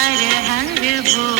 हर हर भोले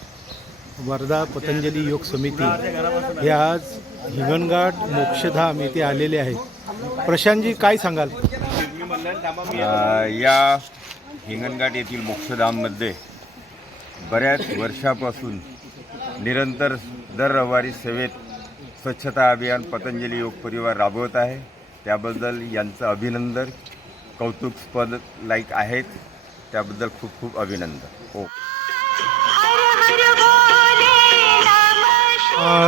वर्धा पतंजली योग समिती. हे आज हिंगणघाट मोक्षधाम येथे आलेले आहेत. प्रशांतजी काय सांगाल? या हिंगणघाट येथील मोक्षधाममध्ये बऱ्याच वर्षापासून निरंतर दर रविवारी सेवेत स्वच्छता अभियान पतंजली योग परिवार राबवत आहे. त्याबद्दल यांचं अभिनंदन. कौतुकस्पद लाईक आहेत. त्याबद्दल खूप खूप अभिनंदन. हो.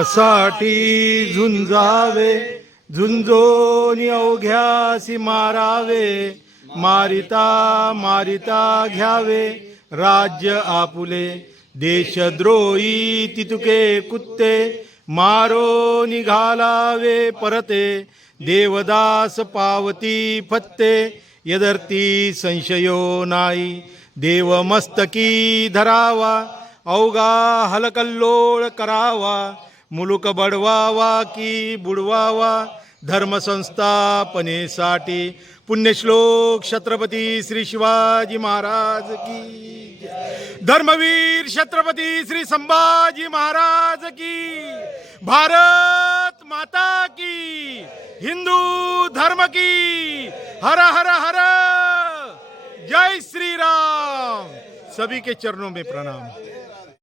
साठी झुंजावे झुंजोनी अवघ्यासी मारावे. मारिता मारिता घ्यावे. राज्य आपुले देशद्रोही तितुके कुत्ते. मारो निघालावे परते. देवदास पावती फत्ते. यदर्ती संशयो नाही. देवमस्तकी धरावा. औगा हलकल्लोळ करावा मुलुक बडवावा की बुडवावा धर्मसंस्थापनेसाठी पुण्यश्लोक छत्रपती श्री शिवाजी महाराज की धर्मवीर छत्रपती श्री संभाजी महाराज की भारत माता की हिंदू धर्म की हर हर हर जय श्री राम सभी के चरणों में प्रणाम.